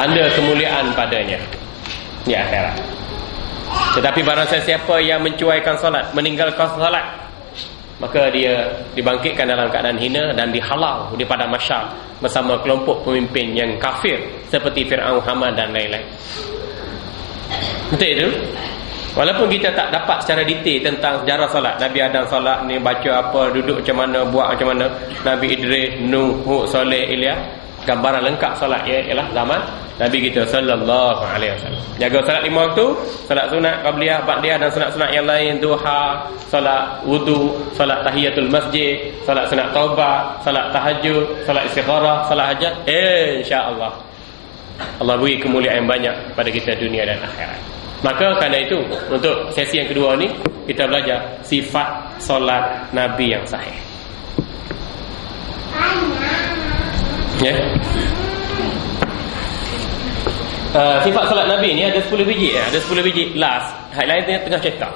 tanda kemuliaan padanya di akhirat. Tetapi barang siapa yang mencuaikan solat, meninggalkan solat, maka dia dibangkitkan dalam keadaan hina dan dihalau di padang mahsyar bersama kelompok pemimpin yang kafir seperti Fir'aun, Haman dan lain-lain. Betul itu? Walaupun kita tak dapat secara detail tentang sejarah solat, Nabi Adam solat ni baca apa, duduk macam mana, buat macam mana, Nabi Idris, Nuh, Hud, Soleh, Ilyas, gambaran lengkap solat ialah zaman Nabi kita sallallahu alaihi wasallam. Jaga solat 5 waktu, solat sunat, qabliyah, ba'diyah dan sunat-sunat yang lain, duha, solat wudu, solat tahiyatul masjid, solat sunat taubat, solat tahajud, solat istikharah, solat hajat, insya-Allah Allah beri kemuliaan yang banyak pada kita dunia dan akhirat. Maka kerana itu, untuk sesi yang kedua ni kita belajar sifat solat Nabi yang sahih. Ya. Sifat solat Nabi ni ada 10 biji ya, ada 10 biji last. Highlight ni tengah cetak.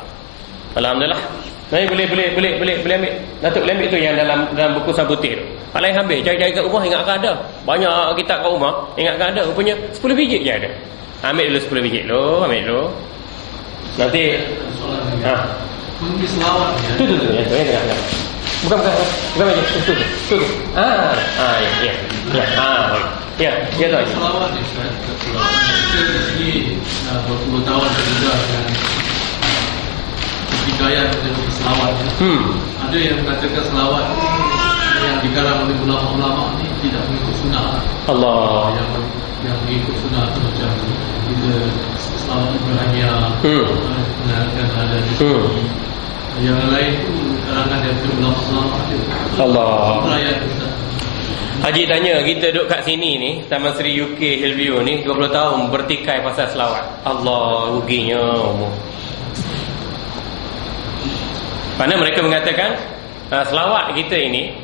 Alhamdulillah. Nabi boleh ambil. Datuk boleh ambil tu yang dalam buku sabutih tu. Kalau yang habis cari-cari kat rumah ingatkan ada. Banyak kitab kat rumah ingatkan ada. Rupanya 10 biji je ada. Ambil dulu 10 biji dulu, ambil dulu. Nanti Kunci selawat ya. Tu yang tengah. Bukan aja. Tu. Ya. Ya tu aja. Selawat ni Ustaz. Kita sini berpuluh tahun sudah kan. Hidayah dari selawat. Ada yang mengatakan selawat yang dikarang oleh ulama-ulama ni tidak mengikut sunnah. Allah. Yang mengikut sunnah tu macam kita selawat Ibrahimiyah, dan ada di sini. Yang lain tu karangan dari ulama-ulama tu. Allah. Ayat Ustaz. Haji tanya, kita duduk kat sini ni, Taman Seri UK Hillview ni 20 tahun bertikai pasal selawat. Allah, ruginya umur. Kerana mereka mengatakan selawat kita ini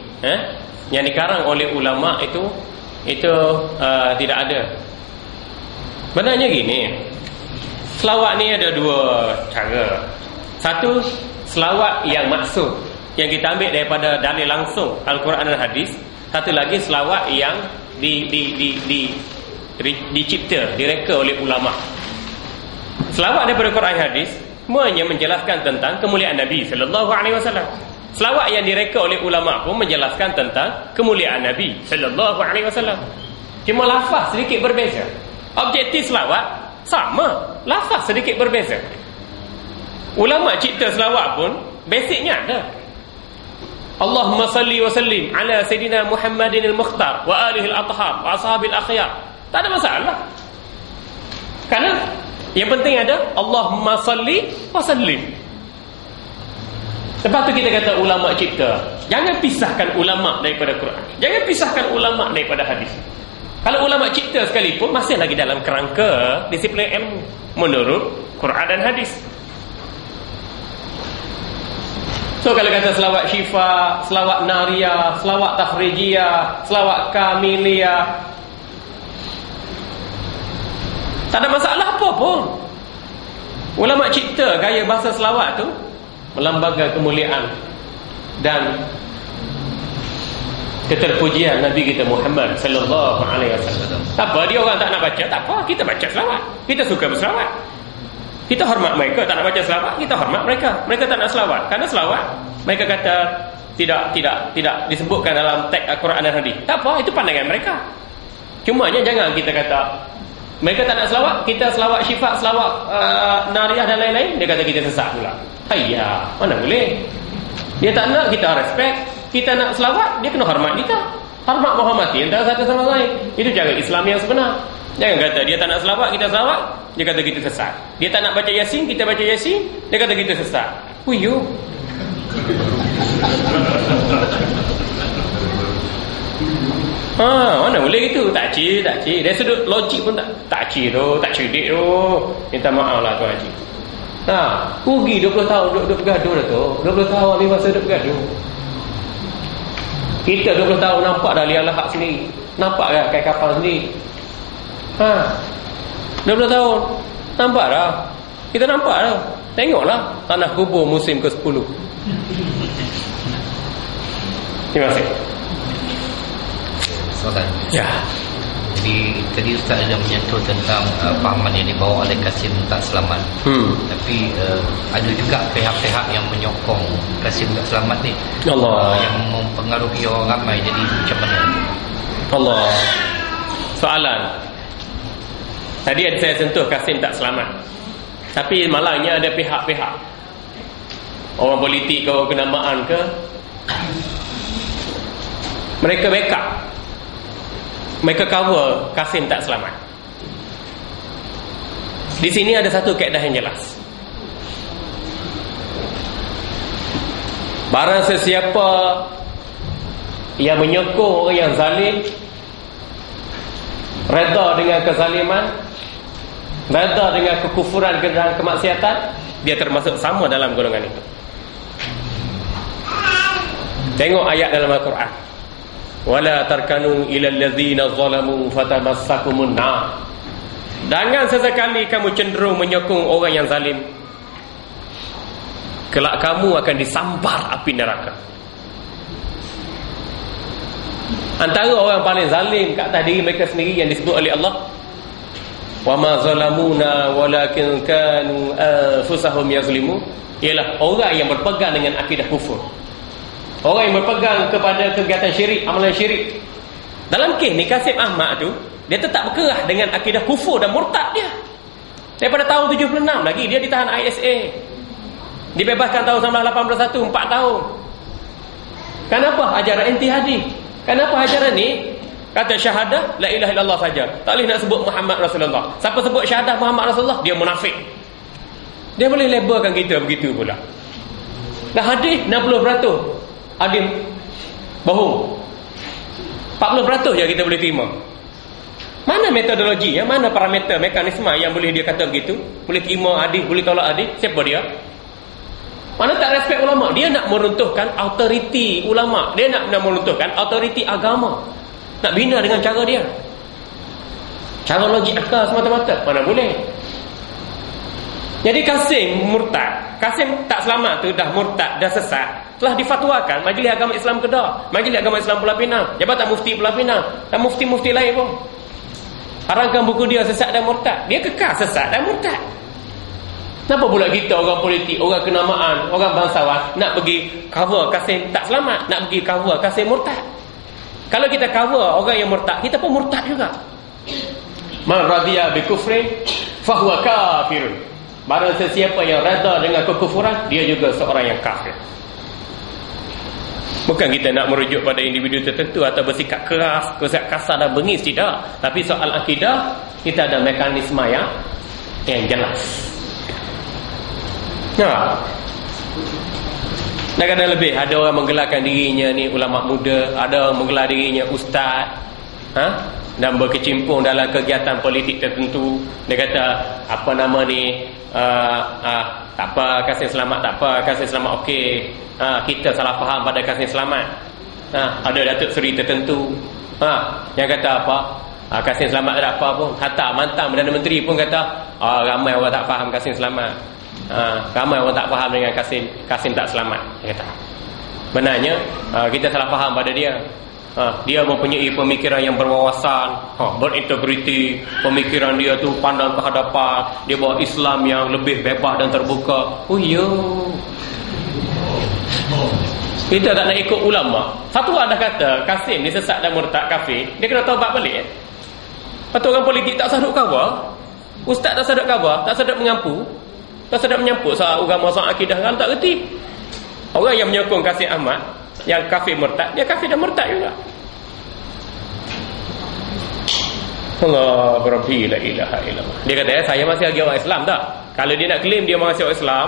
yang dikarang oleh ulama itu tidak ada. Benarnya gini, selawat ni ada 2 cara. Satu, selawat yang maksud, yang kita ambil daripada dalil langsung Al-Quran dan Hadis. Satu lagi selawat yang dicipta, direka oleh ulama. Selawat daripada Quran dan Hadis semuanya menjelaskan tentang kemuliaan Nabi sallallahu alaihi wasallam. Selawat yang direka oleh ulama pun menjelaskan tentang kemuliaan Nabi sallallahu alaihi wasallam. Cuma lafaz sedikit berbeza. Objektif selawat sama, lafaz sedikit berbeza. Ulama cipta selawat pun basicnya ada. Allahumma salli wa sallim ala Sayyidina Muhammadin al-Mukhtar wa alihi al-athhar wa ashabil akhyar. Tak ada masalah. Kerana yang penting ada Allahumma salli wa sallim. Lepas tu kita kata ulama cipta. Jangan pisahkan ulama daripada Quran. Jangan pisahkan ulama daripada hadis. Kalau ulama cipta sekalipun masih lagi dalam kerangka disiplin ilmu menurut Quran dan hadis. So kalau kata selawat syifa, selawat nariyah, selawat takhrijiyah, selawat kamiliyah, tak ada masalah apa pun. Ulama cipta gaya bahasa selawat tu melambangkan kemuliaan dan keterpujian Nabi kita Muhammad sallallahu alaihi wasallam. Tak apa dia orang tak nak baca, tak apa, kita baca selawat. Kita suka berselawat. Kita hormat mereka, tak nak baca selawat, kita hormat mereka. Mereka tak nak selawat. Kerana selawat mereka kata tidak disebutkan dalam teks Al-Quran dan Hadis. Tak apa, itu pandangan mereka. Cumanya jangan kita kata mereka tak nak selawat, kita selawat syifa, selawat nariyah dan lain-lain, dia kata kita sesat pula. Hayya, mana boleh. Dia tak nak, kita respect. Kita nak selawat, dia kena hormat kita. Hormat menghormati antara satu sama lain. Itu cara Islam yang sebenar. Jangan kata dia tak nak selawat, kita selawat, dia kata kita sesat. Dia tak nak baca Yasin, kita baca Yasin, dia kata kita sesat. Huyu. Mana boleh gitu. Tak cik. Dari sudut logik pun tak cik tu, tak cerdik tu. Minta maaf lah Tuan Haji. Rugi 20 tahun duduk bergaduh dah tu. 20 tahun ambil masa duduk bergaduh. Kita 20 tahun nampak dah lihat lahak sendiri. Nampak dah kain kapal sendiri. 20 tahun nampak dah. Kita nampak dah. Tengoklah tanah kubur musim ke-10. Terima kasih. Soalan. Ya. Jadi Jadi tadi Ustaz ada menyentuh tentang fahaman yang dibawa oleh Kasim Tak Selamat. Tapi ada juga pihak-pihak yang menyokong Kasim Tak Selamat ni, yang mempengaruhi orang ramai. Jadi macam mana? Allah. Soalan. Tadi saya sentuh Kasim Tak Selamat. Tapi malangnya ada pihak-pihak, orang politik ke, orang kenamaan ke, mereka backup, mereka cover Kasim Tak Selamat. Di sini ada satu kaedah yang jelas. Barang sesiapa yang menyokong orang yang zalim, redha dengan kezaliman, redha dengan kekufuran dan kemaksiatan, dia termasuk sama dalam golongan itu. Tengok ayat dalam Al-Quran. Wala tarkanu ilal ladzina zalamu fatamassakumun nar. Jangan sesekali kamu cenderung menyokong orang yang zalim, kelak kamu akan disambar api neraka. Antara orang paling zalim kat atas diri mereka sendiri yang disebut oleh Allah, wa ma zalamuna walakin kanu anfusahum yazlimun, ialah orang yang berpegang dengan akidah kufur, orang yang berpegang kepada kegiatan syirik, amalan syirik. Dalam kes ni Kasim Ahmad tu, dia tetap berkerah dengan akidah kufur dan murtad dia. Daripada tahun 76 lagi dia ditahan ISA, dibebaskan tahun 1981, 4 tahun. Kenapa? Ajaran anti hadis. Kenapa ajaran ni kata syahadah la ilaha illallah saja, tak boleh nak sebut Muhammad Rasulullah. Siapa sebut syahadah Muhammad Rasulullah, dia munafik. Dia boleh labelkan kita begitu pula. Dah hadis 60% hadis bohong, 40% je kita boleh terima. Mana metodologi, yang mana parameter, mekanisme yang boleh dia kata begitu? Boleh terima hadis, boleh tolak hadis? Siapa dia? Mana tak respect ulama? Dia nak meruntuhkan autoriti ulama, dia nak meruntuhkan autoriti agama, nak bina dengan cara dia, cara logik akal semata-mata. Mana boleh. Jadi Kasim murtad, Kasim Tak Selamat tu dah murtad, dah sesat, telah difatwakan Majlis Agama Islam Kedah, Majlis Agama Islam Pulau Pinang, Jabatan Mufti Pulau Pinang, dan mufti-mufti lain pun harangkan buku dia Sesat dan Murtad. Dia kekal sesat dan murtad. Kenapa pula kita orang politik, orang kenamaan, orang bangsawan nak pergi cover Kasim Tak Selamat, nak pergi cover Kasim murtad? Kalau kita cover orang yang murtad, kita pun murtad juga. Man radiya bi kufrin fahuwa kafirun. Barang sesiapa yang redha dengan kekufuran, dia juga seorang yang kafir. Bukan kita nak merujuk pada individu tertentu atau bersikap keras, bersikap kasar dan bengis, tidak. Tapi soal akidah, kita ada mekanisme yang jelas. Nah, nak kata lebih, ada orang menggelarkan dirinya ni ulama muda, ada orang menggelar dirinya ustaz, dan berkecimpung dalam kegiatan politik tertentu. Dia kata apa nama ni, tak apa Kasim Selamat, tak apa Kasim Selamat okey, kita salah faham pada Kasim Selamat. Ada Datuk Seri tertentu yang kata apa, Kasim Selamat tak ada apa pun. Hatta mantan Perdana Menteri pun kata ramai orang tak faham Kasim Selamat, ramai orang tak faham dengan Kasim Tak Selamat. Dia kata benarnya kita salah faham pada dia. Dia mempunyai pemikiran yang berwawasan, berintegriti, pemikiran dia tu pandang ke hadapan, dia bawa Islam yang lebih bebas dan terbuka. Oh ya, kita tak nak ikut ulama. Fatwa dah kata Kasim ni sesat dan murtad, kafir, dia kena taubat balik. Lepas tu orang politik tak sadut khabar, ustaz tak sadut khabar, tak sadut mengampu, tak sadut menyampuk soal agama, soal akidah, kalau tak reti. Orang yang menyokong Kasim Ahmad yang kafir murtad, dia kafir dan murtad juga. Allah Rabbi la ilaha illallah. Dia kata saya masih lagi orang Islam tak? Kalau dia nak claim dia masih orang Islam,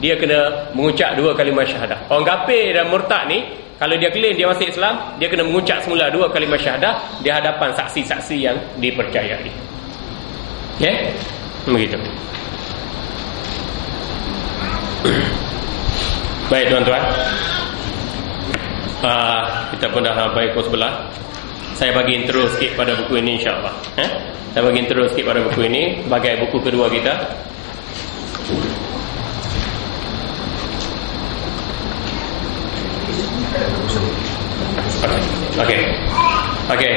dia kena mengucap 2 kalimah syahadah. Orang kafir dan murtad ni, kalau dia claim dia masih Islam, dia kena mengucap semula 2 kalimah syahadah di hadapan saksi-saksi yang dipercayai. Okey? Begitu. Baik tuan-tuan, kita pun dah sampai pukul 11. Saya bagi intro sikit pada buku ini insya-Allah. Saya bagi intro sikit pada buku ini sebagai buku kedua kita. Okey.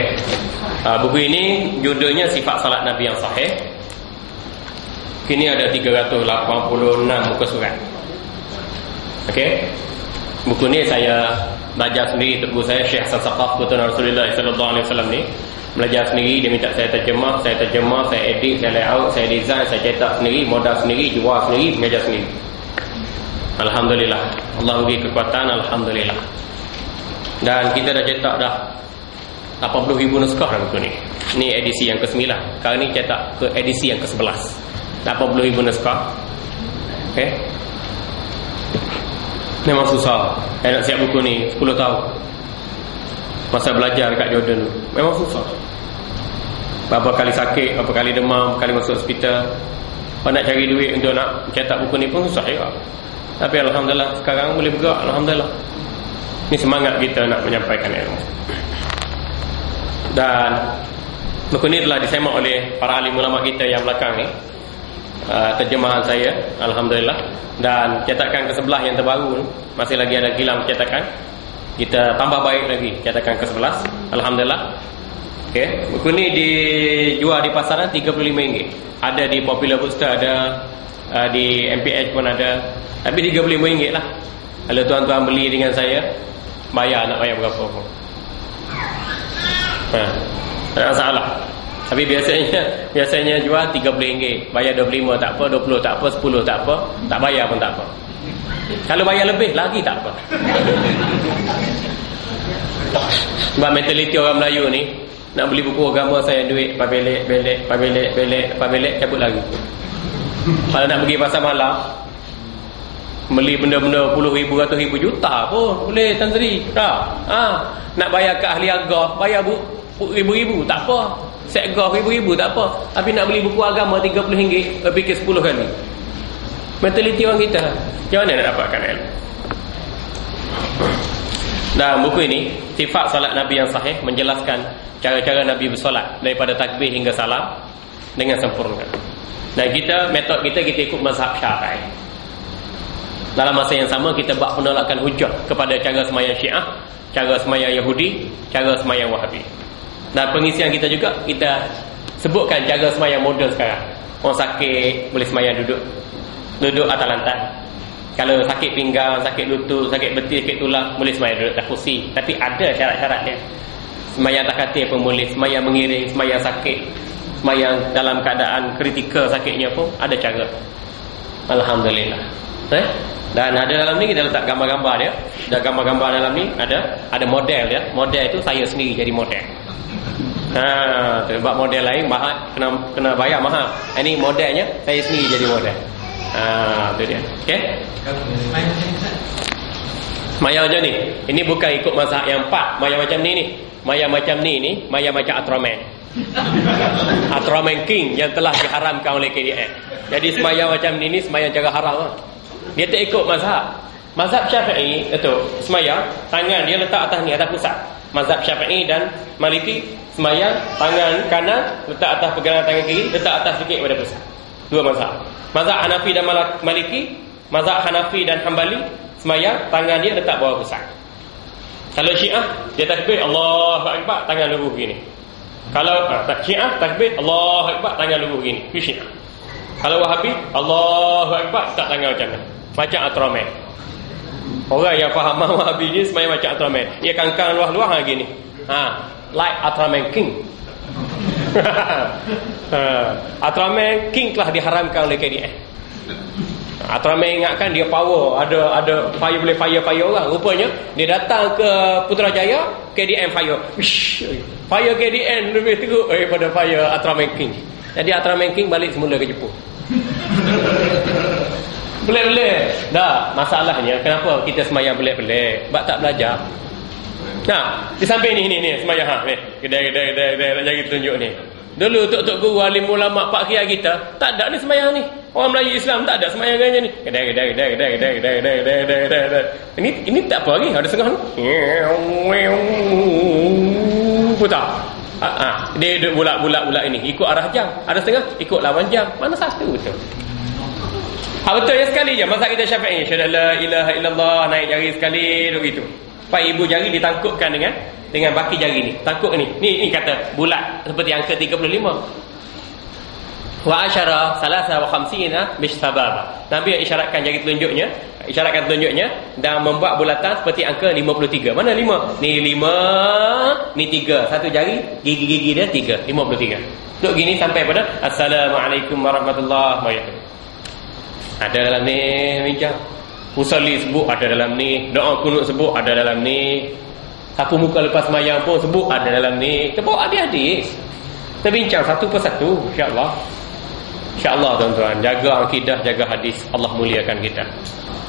Buku ini judulnya Sifat Salat Nabi yang Sahih. Kini ada 386 muka surat. Okey. Buku ni saya belajar sendiri. Guru saya Syekh Hasan Saqaf Putra Rasulullah sallallahu alaihi wasallam ni belajar sendiri. Dia minta saya terjemah, saya edit, saya layout, saya design, saya cetak sendiri, modal sendiri, jual sendiri, mengajar sendiri. Alhamdulillah. Allah beri kekuatan, alhamdulillah. Dan kita dah cetak dah 80,000 naskah dalam buku ni. Ni edisi yang ke-9. Kali ni cetak ke edisi yang ke-11. 80,000 naskah. Okey. Memang susah. Saya nak siap buku ni 10 tahun. Masa belajar dekat Jordan memang susah. Berapa kali sakit, berapa kali demam, berapa kali masuk hospital. Kalau nak cari duit untuk nak cetak buku ni pun susah juga. Tapi alhamdulillah sekarang boleh bergerak, alhamdulillah. Ni semangat kita nak menyampaikan ilmu. Dan buku ni telah disemak oleh para alim ulama kita yang belakang ni. Terjemahan saya, alhamdulillah. Dan cetakan ke-11 yang terbaru ni, masih lagi ada gilam cetakan. Kita tambah baik lagi cetakan ke-11, alhamdulillah. Okey, buku ni dijual di pasaran RM35. Ada di Popular Bookstore, ada di MPH pun ada. Tapi RM35 lah. Kalau tuan-tuan beli dengan saya, nak bayar berapa pun. Tak ada masalah. Tapi biasanya jual RM30. Bayar RM25 tak apa, RM20 tak apa, RM10 tak apa, tak bayar pun tak apa. Kalau bayar lebih lagi tak apa. Sebab mentaliti orang Melayu ni, nak beli buku agama saya duit belek, cabut lagi. Kalau nak pergi pasar malam, beli benda-benda puluh ribu, ratus ribu, juta pun boleh Tan Sri. Nak bayar ke ahli agama, bayar ribu-ribu tak apa. Set gah ribu-ribu tak apa. Tapi nak beli buku agama RM30, fikir 10 kali. Mentaliti orang kita. Macam mana nak dapatkan ilmu? Dan buku ini Sifat Salat Nabi yang Sahih menjelaskan cara-cara Nabi bersolat daripada takbir hingga salam dengan sempurna. Dan metod kita ikut mazhab Syafi'i. Dalam masa yang sama kita buat penolakan hujah kepada cara sembahyang Syiah, cara sembahyang Yahudi, cara sembahyang Wahabi. Dan pengisian kita juga kita sebutkan cara sembahyang moden sekarang. Orang sakit boleh sembahyang duduk atas lantai. Kalau sakit pinggang, sakit lutut, sakit betis, sakit tulang, boleh sembahyang duduk atas kursi. Tapi ada syarat-syarat dia. Sembahyang atas katil pun boleh, sembahyang mengiring, sembahyang sakit, sembahyang dalam keadaan kritikal sakitnya pun ada cara. Alhamdulillah. Dan ada dalam ni kita letak gambar-gambar dia. Dan gambar-gambar dalam ni ada model dia. Model itu saya sendiri jadi model. Sebab model lain mahal, kena bayar mahal. Ini modelnya saya sendiri jadi model. Itu dia. Okey. Maya macam ni. Ini bukan ikut mazhab yang 4. Maya macam ni. Maya macam ni maya macam Ultraman. Ultraman King yang telah diharamkan oleh KDN. Jadi sembahyang macam ni sembahyang cara haram lah. Dia tak ikut mazhab. Mazhab Syafi'i itu sembahyang tangan dia letak atas ni, atas pusat. Mazhab Syafi'i dan Maliki sembahyang tangan kanan letak atas pegangan tangan kiri, letak atas sikit pada pusat. Dua mazhab. Mazhab Hanafi dan Maliki, mazhab Hanafi dan Hambali sembahyang tangan dia letak bawah pusat. Kalau Syiah dia takbir Allahu Akbar tangan lurus begini. Kalau Syiah takbir Allahu Akbar tangan lurus begini. Itu Syiah. Kalau Wahabi Allahu Akbar tak tangan macam ni. Macam Ultraman. Orang yang faham Wahabi ni sembahyang macam Ultraman. Dia kangkang luar-luar lagi ni. Like Ultraman King. Ultraman King telah diharamkan oleh KDN. Ultraman ingatkan dia power, ada fire, boleh fire orang. Rupanya dia datang ke Putrajaya, KDN fire. Fire KDN lebih teruk daripada fire Ultraman King. Jadi Ultraman King balik semula ke Jepun. Belik-belik. Dah, masalahnya kenapa kita sembahyang belik-belik? Sebab tak belajar. Nah, di samping ni sembahyang ni. Kedai nak jadi tunjuk ni. Dulu tok-tok guru alim ulama pak kiai kita, tak ada ni sembahyang ni. Orang Melayu Islam tak ada sembahyang macam ni. Kedai. Ini tak apa lagi, ada setengah ni. Putar. Dia duduk bulat ini ikut arah jam. Ada setengah ikut lawan jam. Mana satu betul? Betul ya sekali je mazhab kita Syafi'i. Syahada la ilaha illallah, naik jari sekali duk gitu. Pak ibu jari ditangkupkan dengan dengan baki jari ni. Tangkuk ni. Ni kata bulat seperti angka 35. Wa asyara salasa wa khamsina bisababa. Nabi isyaratkan jari telunjuknya, dan membuat bulatan seperti angka 53. Mana 5? Ni 5, ni 3. Satu jari, gigi-gigi dia 3, 53. Duduk gini sampai pada Assalamualaikum warahmatullahi wabarakatuh. Ada dalam ni bincang. Usalli sebut ada dalam ni, doa kunut sebut ada dalam ni, sapu muka lepas sembahyang pun sebut ada dalam ni. Kita bawa adik-adik, kita bincang satu persatu, insya-Allah. InsyaAllah tuan-tuan, jaga akidah, jaga hadis, Allah muliakan kita.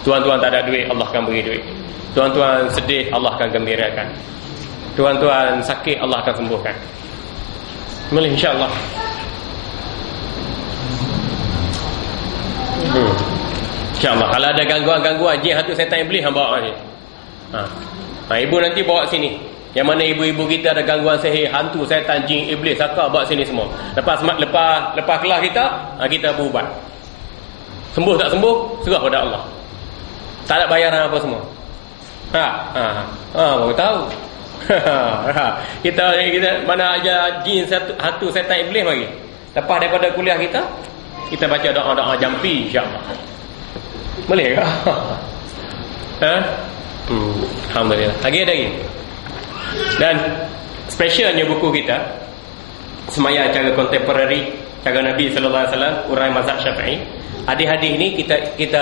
Tuan-tuan tak ada duit, Allah akan beri duit. Tuan-tuan sedih, Allah akan gembirakan. Tuan-tuan sakit, Allah akan sembuhkan. Boleh insyaAllah. InsyaAllah. Kalau ada gangguan-gangguan jin, hantu, setan, iblis, bawa ni. Ibu nanti bawa sini. Yang mana ibu-ibu kita ada gangguan sihir, hantu, setan, jin, iblis, sakar, bawa sini semua. Lepas kelas kita berubat. Sembuh tak sembuh, serah pada Allah. Tak ada bayaran apa semua. Baru tahu. kita mana aja jin, hantu, setan, iblis lagi. Lepas daripada kuliah kita baca doa-doa jampi, insya-Allah. Boleh ke? Alhamdulillah. Lagi. Dan specialnya buku kita Sembahyang cara kontemporari, cara Nabi sallallahu alaihi wasallam, uraian mazhab Syafi'i. Hadis-hadis ni kita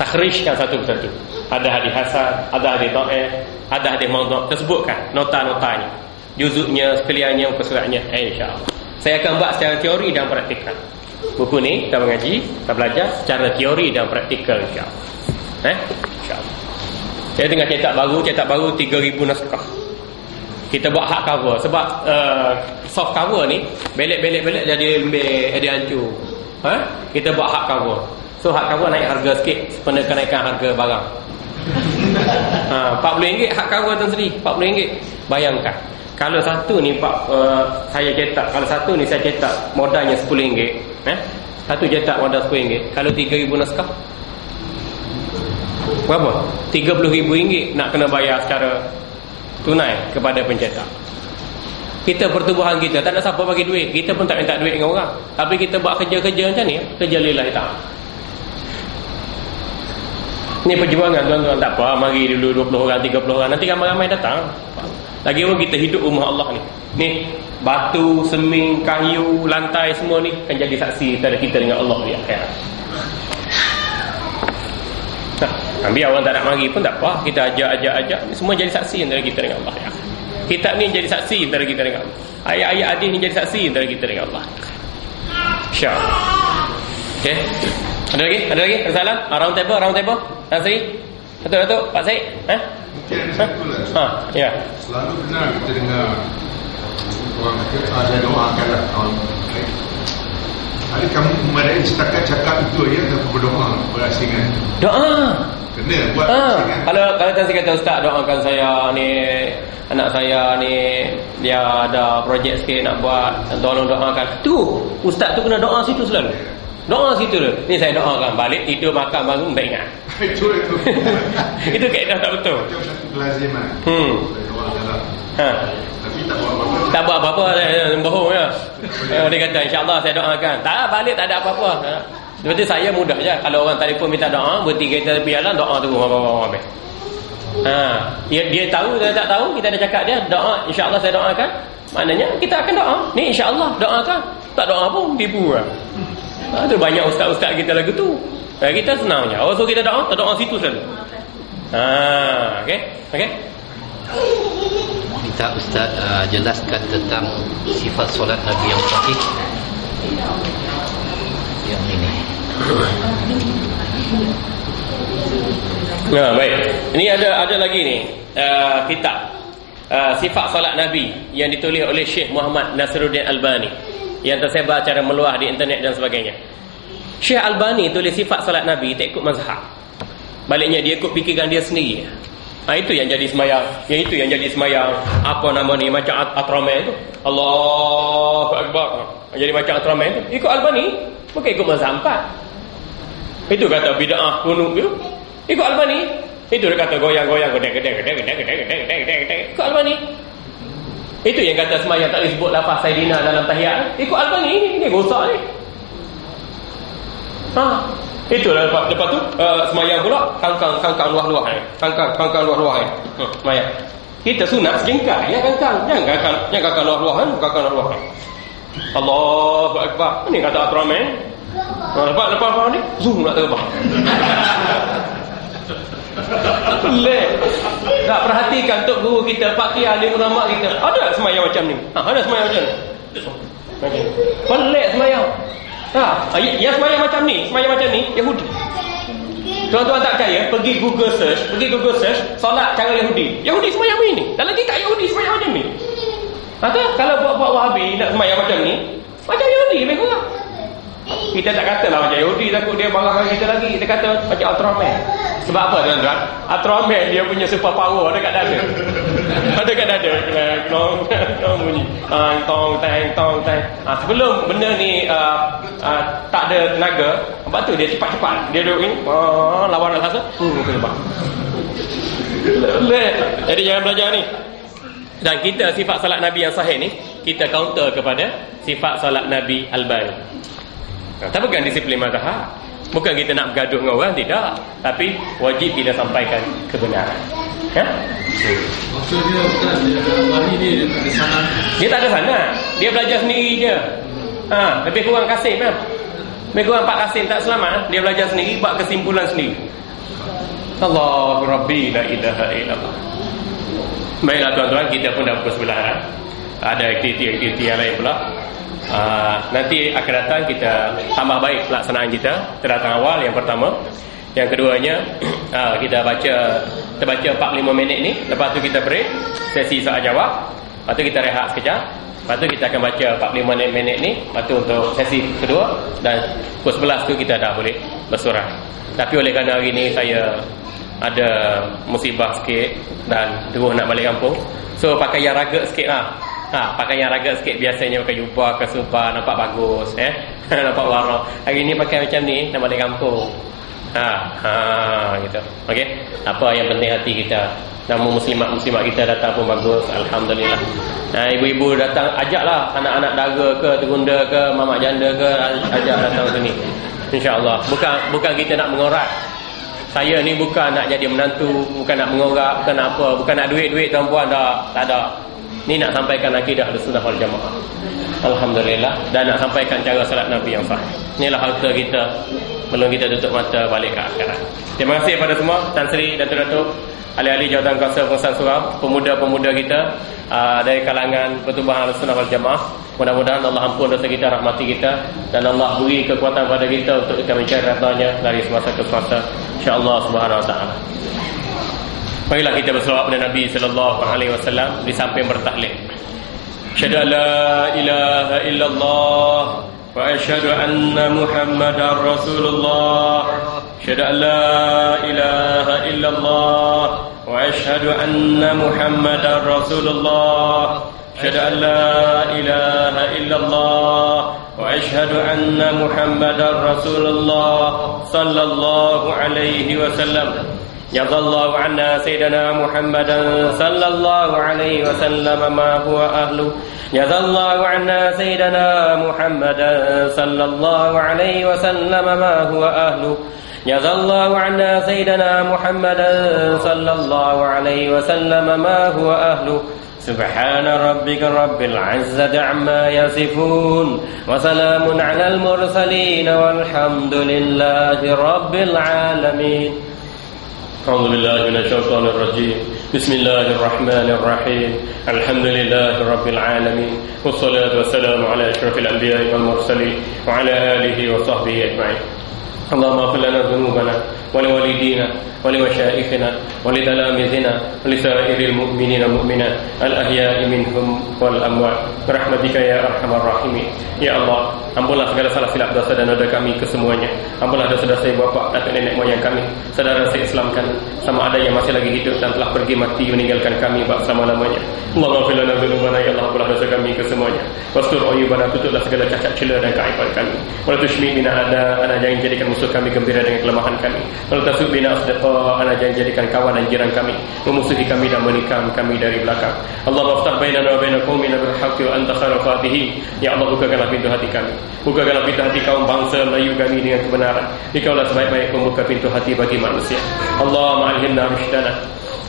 takhrijkan satu persatu. Ada hadis hasan, ada hadis dhaif, ada hadis maudhu', tersebutkan nota-notanya, juzuknya, sekaliannya, muka-suratnya, insya-Allah. Saya akan buat secara teori dan praktikal. Buku ni kita mengaji, kita belajar secara teori dan praktikal, insya-Allah. Insya-Allah. Saya tengah cetak baru 3,000 naskah. Kita buat hard cover sebab soft cover ni belek-belek jadi lembek, dia hancur. Kita buat hard cover. So hard cover naik harga sikit sebenarnya kenaikan harga barang. RM40 hard cover tu sendiri, RM40. Bayangkan. Kalau satu ni saya cetak, kalau satu ni saya cetak modalnya RM10. Satu cetak modal RM10. Kalau 3,000 naskah berapa? RM30,000 nak kena bayar secara tunai kepada pencetak. Kita pertubuhan kita tak ada siapa bagi duit, kita pun tak minta duit dengan orang, tapi kita buat kerja-kerja macam ni, kerja lillahi ta'ala. Ni perjuangan tuan-tuan. Tak apa, mari dulu 20 orang, 30 orang, nanti ramai-ramai datang. Lagi pun kita hidup rumah Allah ni. Ni batu, seming, kayu, lantai semua ni akan jadi saksi antara kita dengan Allah di akhirat. Ambil orang tak nak mari pun tak apa, kita ajak semua jadi saksi antara kita dengan Allah ya. Kitab ni jadi saksi antara kita dengan Allah. Ayat-ayat hadis ni jadi saksi antara kita dengan Allah. InsyaAllah. Okey. Ada lagi? Salam. Round table. Dan Sri. Datuk, Pak Syed. Mungkin ada satu lah. Ya. Selalu benar kita dengar orang kata ada doakan lah. Ada kamu memadai setakat cakap itu aja tak berdoa berasingan. Doa. Kena buat berasingan. Kalau Tan Sri kata ustaz doakan saya ni, anak saya ni dia ada projek sikit nak buat, tolong doakan. Tu ustaz tu kena doa situ selalu. Doa situ tu. Ni saya doakan, balik tidur makan bangun tak ingat. Itu. Itu kaedah tak betul. Macam satu kelaziman. Doakan lah. Tapi tak buat apa-apa. Bohong ya. Dia kata insya-Allah saya doakan. Tak balik tak ada apa-apa. Seperti saya mudah je. Kalau orang telefon minta doa, berhenti kereta tepi jalan, doa tu habis. Dia tahu, dia tak tahu, kita dah cakap dia doa, insya-Allah saya doakan. Maknanya kita akan doa. Ni insya-Allah doakan. Tak doa pun tipu lah. Ada banyak ustaz-ustaz kita lagu tu. Kita senangnya. So kita doa situ selalu. Okey. Minta ustaz jelaskan tentang sifat solat Nabi yang sahih. Yang ini. Baik. Ini ada lagi ni kitab sifat solat Nabi yang ditulis oleh Syekh Muhammad Nasiruddin Albani yang tersebar secara meluas di internet dan sebagainya. Syekh Albani tulis sifat solat Nabi tak ikut mazhab. Baliknya dia ikut fikiran dia sendiri. Itu yang jadi semayang. Apa nama ni, macam Atraman tu. Allahu Akbar. Jadi macam Atraman tu. Ikut Albani, bukan ikut mazhab 4. Itu kata bid'ah kunut tu. Ikut Albani. Itu dia kata goyang-goyang, gedek. Ikut Albani. Itu yang kata semayang tak boleh sebut lafaz Sayyidina dalam tahiyat. Ikut Albani ni rosak ni. Itulah lepas tu semayang pula kangkang luah-luah ni. Kangkang luah-luah ni. Semayang. Kita sunat sejengkal ya kangkang. Jangan kangkang luah-luah kan, kangkang luah-luah. Allahu akbar. Ni kata Atraman. Lepas ni zoom nak terbang. Leh. Tak perhatikan tok guru kita, Pak Kia, alim ulama kita. Ada semayang macam ni. Ada semayang macam ni. Pelik semayang. Yang semayang macam ni Yahudi. Tuan-tuan tak percaya, pergi Google search solat cara Yahudi semayang ni. Dalam kitab Yahudi semayang macam ni. Kalau buat Wahabi nak semayang macam ni, macam Yahudi lebih kurang. Kita tak katalah macam Yahudi, takut dia marah kita lagi. Kita kata macam Ultraman. Sebab apa tuan-tuan? Ultraman dia punya super power ada kat dada. Ada kat dada. Tong bunyi. Tong. Sebelum benda ni tak ada tenaga, sebab tu dia cepat-cepat. Dia duduk ni, lawan nak rasa, muka lepas. Jadi jangan belajar ni. Dan kita sifat salat Nabi yang sahih ni, kita counter kepada sifat salat Nabi Albani. Tak bukan disiplin mazhab. Bukan kita nak bergaduh dengan orang, tidak. Tapi wajib kita sampaikan kebenaran. Maksud dia bukan Albani ni dia tak ada sanad. Dia tak ada sanad. Dia belajar sendiri je. Lebih kurang Qasim lah. Lebih kurang Pak Qasim tak selamat. Dia belajar sendiri, buat kesimpulan sendiri. Allahu Rabbi la ilaha illallah. Baiklah tuan-tuan, kita pun dah bersebelahan. Ada aktiviti yang lain pula. Nanti akan datang kita tambah baik pelaksanaan kita. Terdatang awal yang pertama. Yang keduanya kita baca 45 minit ni. Lepas tu kita break, sesi soal jawab. Lepas tu kita rehat sekejap. Lepas tu kita akan baca 45 minit ni. Lepas tu untuk sesi kedua. Dan pukul 11 tu kita dah boleh bersuara. Tapi oleh kerana hari ni saya ada musibah sikit dan terus nak balik kampung, so pakai yang raga sikit lah. Pakai yang raga sikit. Biasanya pakai jubah ke sumpah, nampak bagus, nampak warna. Hari ni pakai macam ni, nak balik kampung. Gitu. Okey. Apa yang penting hati kita. Nama muslimat kita datang pun bagus, alhamdulillah. Ibu-ibu datang, ajaklah anak-anak dara ke, terunda ke, mamak janda ke, ajak datang sini. Insya-Allah. Bukan kita nak mengorak. Saya ni bukan nak jadi menantu, bukan nak mengorak, bukan nak apa, bukan nak duit-duit tuan-puan, tak ada. Ni nak sampaikan akidah Ahlussunnah wal Jamaah. Alhamdulillah. Dan nak sampaikan cara salat Nabi yang sahih. Inilah harta kita belum kita tutup mata balik ke akhirat. Terima kasih kepada semua Tan Sri dan Datuk ahli-ahli jawatan kuasa pengurusan surau, pemuda-pemuda kita dari kalangan Pertubuhan Ahlussunnah wal Jamaah. Mudah-mudahan Allah ampun dosa kita, rahmati kita, dan Allah beri kekuatan pada kita untuk kita mencari redha-Nya dari semasa ke semasa, insya-Allah subhanahu wa taala. Marilah kita berselawat kepada Nabi sallallahu alaihi wasallam di samping bertahlil. Asyhadu an la ilaha illallah wa asyhadu anna Muhammadar Rasulullah. Asyhadu an la ilaha illallah wa asyhadu anna Muhammadar Rasulullah. Asyhadu an la ilaha illallah wa asyhadu anna Muhammadar Rasulullah sallallahu alaihi wasallam. Jazallahu anna sayyidina Muhammadan sallallahu alaihi wasallam ma huwa ahlu. Jazallahu anna sayyidina Muhammadan sallallahu alaihi wasallam ma huwa ahlu. Jazallahu anna sayyidina Muhammadan sallallahu alaihi wasallam ma huwa ahlu. Subhana rabbika rabbil izzati amma yasifun wa salamun alal mursalin walhamdulillahi rabbil alamin. أعوذ بالله من الشيطان الرجيم. بسم الله الرحمن الرحيم. الحمد لله رب العالمين، والصلاة والسلام على أشرف الأنبياء والمرسلين وعلى آله وصحبه أجمعين. اللهم اغفر لنا ذنوبنا ولوالدينا ولمشائخنا ولتلاميذنا ولسائر المؤمنين والمؤمنات الأحياء منهم والأموات برحمتك يا أرحم الراحمين. Ya Allah, ampunlah segala salah silap dosa dan noda kami kesemuanya. Ampunlah dosa-dosa ibu bapa, kakek nenek moyang kami, saudara se-Islam kami, sama ada yang masih lagi hidup dan telah pergi mati meninggalkan kami bak selama-lamanya. Allahumma ighfir lana dzunubana, ya Allah, ampunlah dosa kami kesemuanya. Wastur uyubana, tutuplah segala cacat celah dan keaiban kami. Wala tushmi bina ada, jangan jadikan musuh kami gembira dengan kelemahan kami. Wala tasub bina asdiqa Allah, Anda jangan jadikan kawan dan jiran kami memusuhi kami dan menikam kami dari belakang. Allah waftah bainana wa baina qaumina bil haqqi wa anta khairul fatihin. Ya Allah, bukakanlah pintu hati kami, bukakanlah pintu hati kaum bangsa Melayu kami dengan kebenaran. Engkaulah sebaik-baik pembuka pintu hati bagi manusia. Allah ma'alhimna rushdana,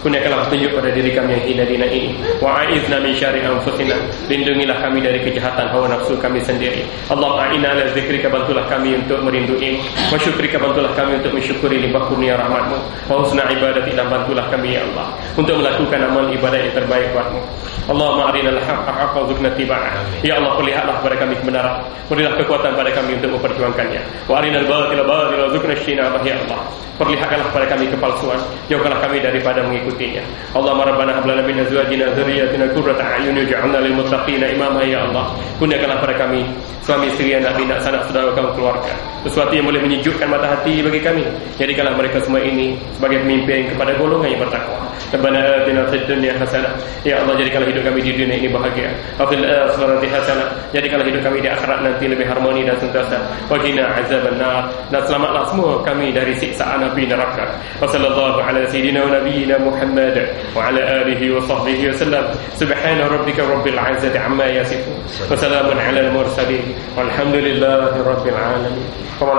kurniakanlah petunjuk pada diri kami yang hina dina ini. Wa'aizna min syarri anfusina, lindungilah kami dari kejahatan hawa nafsu kami sendiri. Allah a'ina ala zikrika, bantulah kami untuk merindui. Wa syukrika, bantulah kami untuk mensyukuri limpah kurnia rahmatmu. Wa husna ibadati, dan bantulah kami ya Allah untuk melakukan amal ibadah yang terbaik buatmu. Allahumma arinal haqqa haqqan warzuqna ittiba'ah. Ya Allah, perlihatlah kepada kami kebenaran, berilah kekuatan pada kami untuk memperjuangkannya. Wa arinal batila batila warzuqna ijtinabah. Ya Allah, perlihatkanlah kepada kami kepalsuan, jauhkanlah kami daripada mengikutinya. Allahumma rabbana hab lana min azwajina dzurriyyatina qurrata a'yun waj'alna lil muttaqina imama. Ya Allah, kurniakanlah kepada kami suami isteri, anak bina, sanak saudara kaum keluarga sesuatu yang boleh menyejukkan mata hati bagi kami. Jadikanlah mereka semua ini sebagai pemimpin kepada golongan yang bertakwa. Rabbana atina fid dunya hasanah. Ya Allah, jadikanlah hidup kami di dunia ini bahagia. Wa fil akhirati hasanah, jadikanlah hidup kami di akhirat nanti lebih harmoni dan sentosa. Wa qina azabannar, dan selamatlah semua kami dari siksaan api neraka. Wa sallallahu ala sayyidina wa nabiyyina Muhammad wa ala alihi wa sahbihi wa sallam. Subhana rabbika rabbil izzati amma yasifun, wa salamun ala al mursalin, walhamdulillahi rabbil alamin. Wa